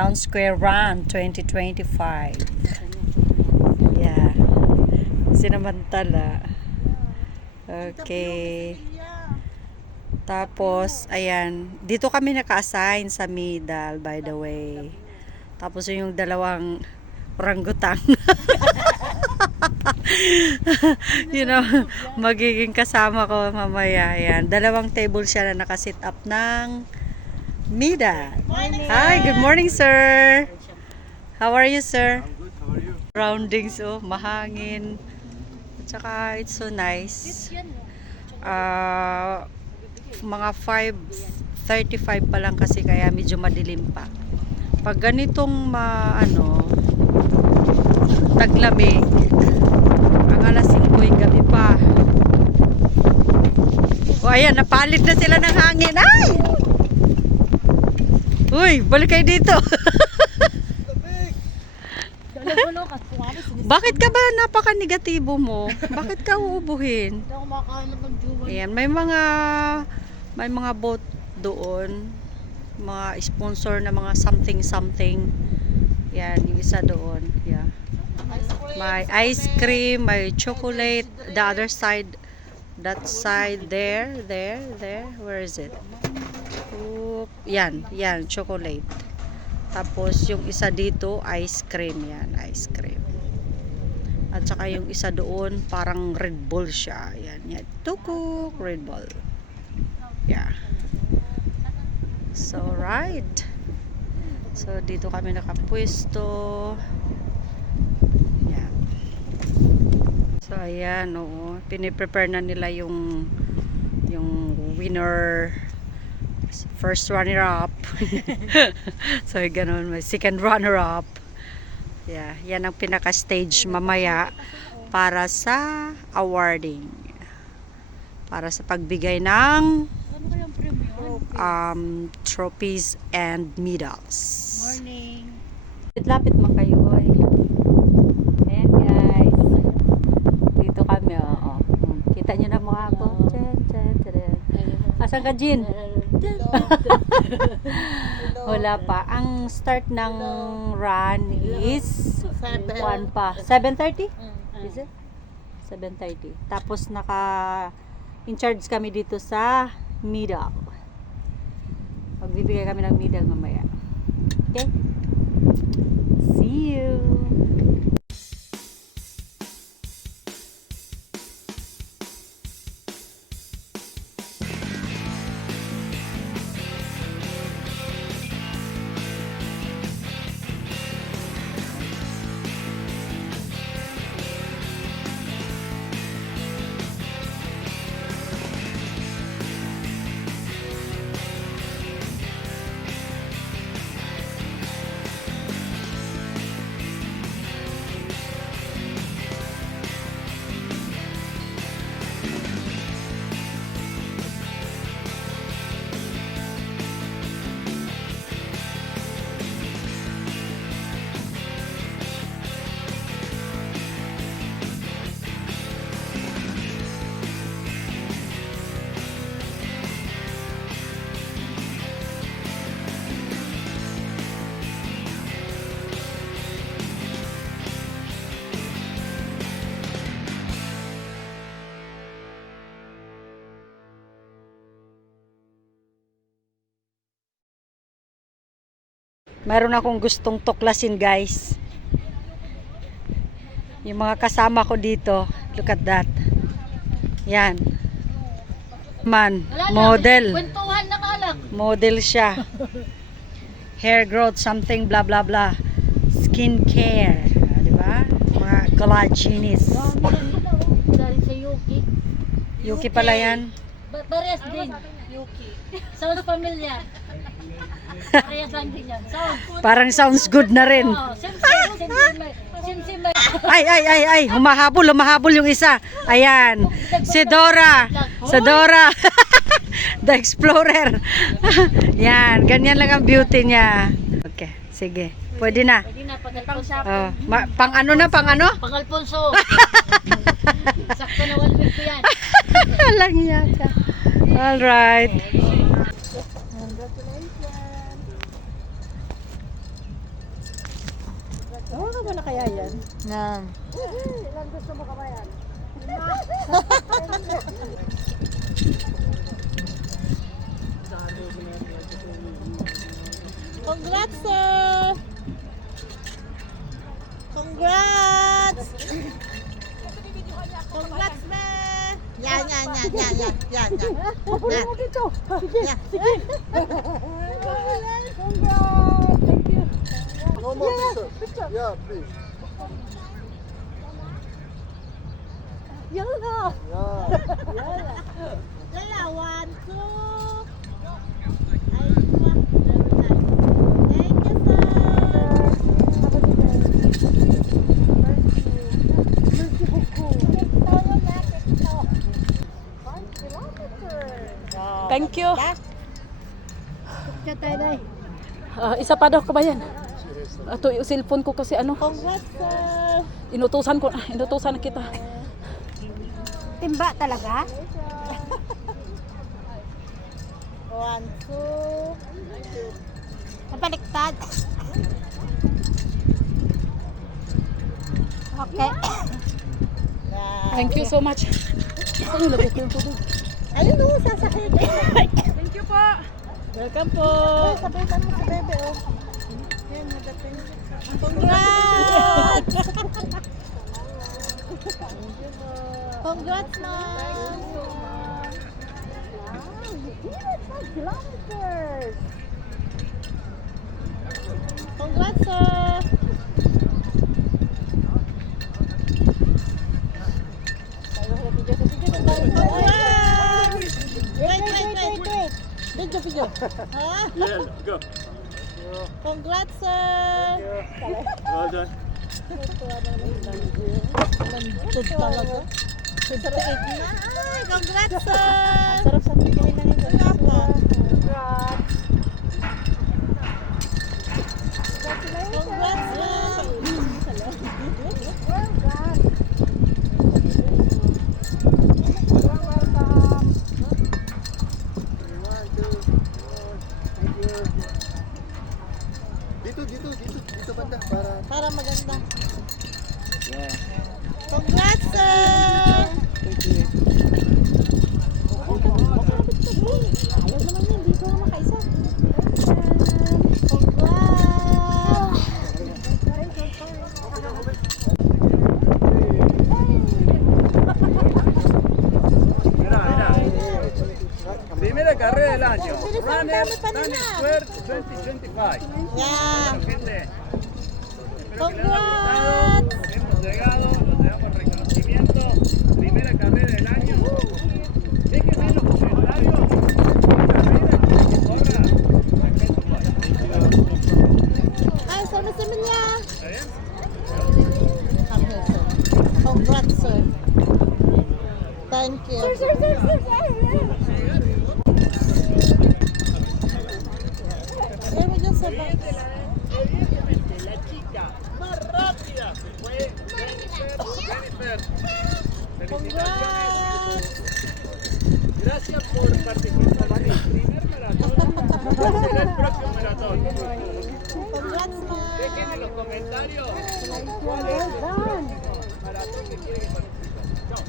Town Square Run 2025. Yeah. Sinamantala. Okay. Tapos, ayan. Dito kami naka-assign sa middle, by the way. Tapos yung dalawang orangutang. You know, magiging kasama ko mamaya. Ayan. Dalawang table siya na naka-sit up ng middle. Hi, good morning, sir. How are you, sir? I'm good. How are you? Surroundings, oh, mahangin. At saka, it's so nice. Mga 5:35 pa lang kasi kaya medyo madilim pa. Pag ganitong taglamig, ang alas 5 yung gabi pa. O ayan, napalit na sila ng hangin. Ay! Uy, balik kayo dito. Bakit ka ba napaka-negatibo mo? Bakit ka uubuhin? Ayan, may mga boat doon. Mga sponsor na mga something. Yan, yung isa doon. Yeah. May ice cream, may chocolate. The other side, that side there. Where is it? Oop, yan, chocolate. Tapos yung isa dito, ice cream yan, ice cream. At saka yung isa doon, parang Red Bull siya. Yan. Tukuk, Red Bull. Yeah. So, right. So, dito kami nakapwesto. Yan. So, ayan, oo. Piniprepare na nila yung winner, first runner-up. So, ganun. May second runner-up. Yeah, yan ang pinaka-stage mamaya para sa awarding. Para sa pagbigay ng trophies and medals. Morning. Lapit man kayo, oy. Ayan, guys. Dito kami, oh. Kita nyo na mukha ko. Asan ka, Jin? Wala pa. Ang start ng run is 1 pa. 7:30? Is it? 7:30. Tapos in charge kami dito sa middle. Magbibigay kami ng middle mamaya. Okay? See you! Mayroon akong gustong tuklasin, guys. Yung mga kasama ko dito. Look at that. Yan. Model. Kwentuhan ng alak. Model siya. Hair growth, something, blah, blah, blah. Skin care. Diba? Mga collagenist. Dari sa Yuki. Yuki pala yan. Parehas din. Yuki. Sounds familiar. Parehas lang din yan. Parang sounds good na rin. Simsim. Ay. Humahabol yung isa. Ayan. Si Dora. The Explorer. Yan. Ganyan lang ang beauty niya. Okay. Sige. Pwede na. Pwede na, pang-Alfonso. Pang ano na, pang ano? Pang-Alfonso. Sakto na 1 week ko yan. Alang niya ka. Alright. Oo, naman na kaya yan. Yan. Ilan gusto mo kabayan? Congrats, sir! Congrats! Congrats, man! Yan. Yan. Papunin mo dito. Sige. Yan. Congrats. Thank you. No more picture. Yeah, please. Yan na. Yeah. Lala, 1, 2. Ay, very nice. Thank you, sir. Thank you. Diyan tayo, Day. Isa pa daw kabayan. Ito yung cellphone ko kasi ano, Congrats, sir. inutusan kita. Timba talaga? 1, 2. Napaliktad. Okay. Thank you so much. Ano lagay ko yung tubig? Ayun o, sasakit. Thank you po. Welcome po. Sabitan mo sa bebe, oh. Yan, nagating. Congrats! Congrats, ma'am! Wow, you did it! 5 kilometers! Congrats, sir! Congrats! Wait. Video. Ha? Yeah, go. Congrats, sir! Well done. Nandun talaga. 58 na. Ay, congrats, sir! Sarap sa bigay lang yun. Wala pa. Congrats! Congrats, sir! Well done. Dito banda para Maganda. yeah. Congrats, sir! Ayaw naman yan. Dito ka makaisa. Congrats! Primera carrera del año. Pero sa Runner dami pa Times nila. Square 2025. Yeah! Gente, espero que les haya Congrats! gustado. Hemos llegado, nos damos reconocimiento. Primera carrera del año. Déjenme en los comentarios. Carrera que corra. Ay, sama sa niya. ¿Está bien? Congrats, sir. Thank you. Ayan mo dyan sa box. Evidentemente, la chica más rápida fue Jennifer. Felicitaciones. Gracias por participar en el primer maratón. Será el próximo maratón. Congrats, ma'am. Dejen en los comentarios cuál es el próximo maratón que quieren participar. Chao.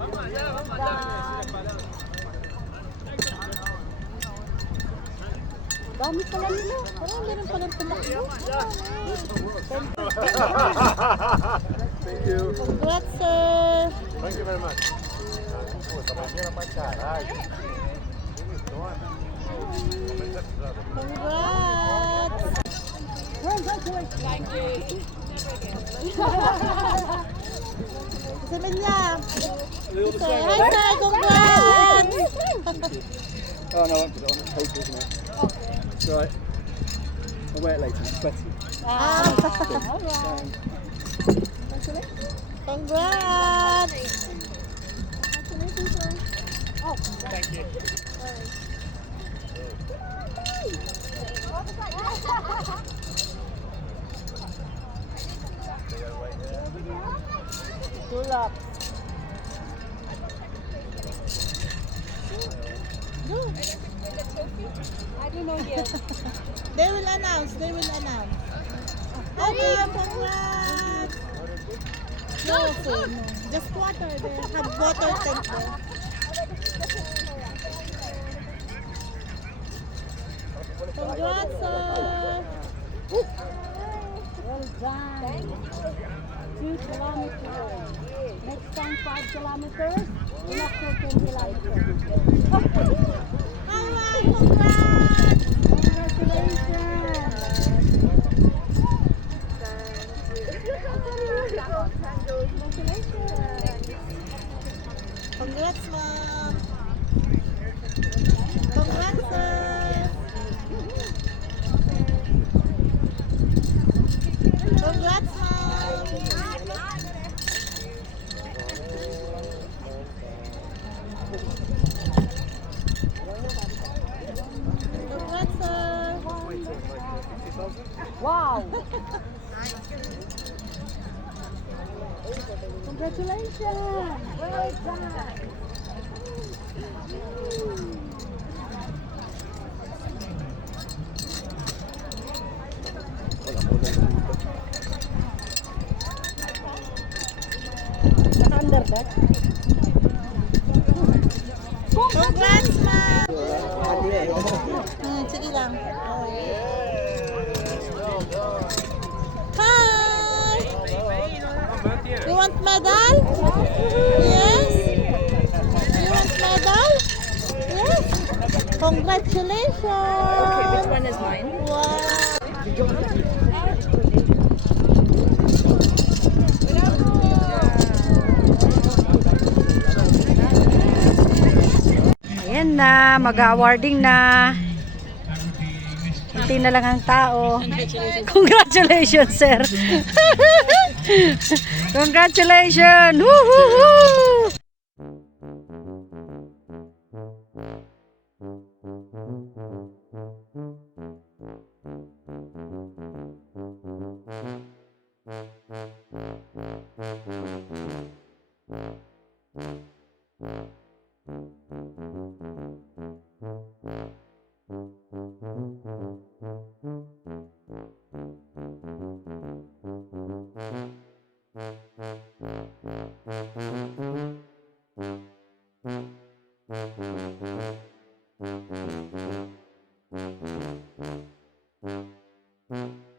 Vamos allá, vamos allá. Dami pala nila. Parang meron palang tumakbo. Thank you. Congrats, sir. Thank you very much. Congrats. Sa niya. Sir, hi, sir. Congrats. Oh no, I won't put it on. It's paper, isn't it? It's alright. I'll wear it later. It's sweaty. Alright. Congrats. Thank you. Tulap. Go. They will announce. They will announce. Okay, congrats. No, food, no. Just water. They have water tank there. Congrats, sir. Well done. 2 kilometers. Next time 5 kilometers. Enough for 10 kilometers. Alright, congrats. Congratulations. Congrats, ma'am. Congrats, sir. Congrats, ma'am. Congrats, sir. Wow. Congratulations. Well done. Congrats, ma'am. Sige lang. Hi. You want medal? Yes. You want medal? Yes. Congratulations. Okay, which one is mine? Wow. Ayan na, mag-awarding na. Hindi na lang ang tao. Congratulations, sir. Congratulations. Woo-hoo-hoo! Thank you.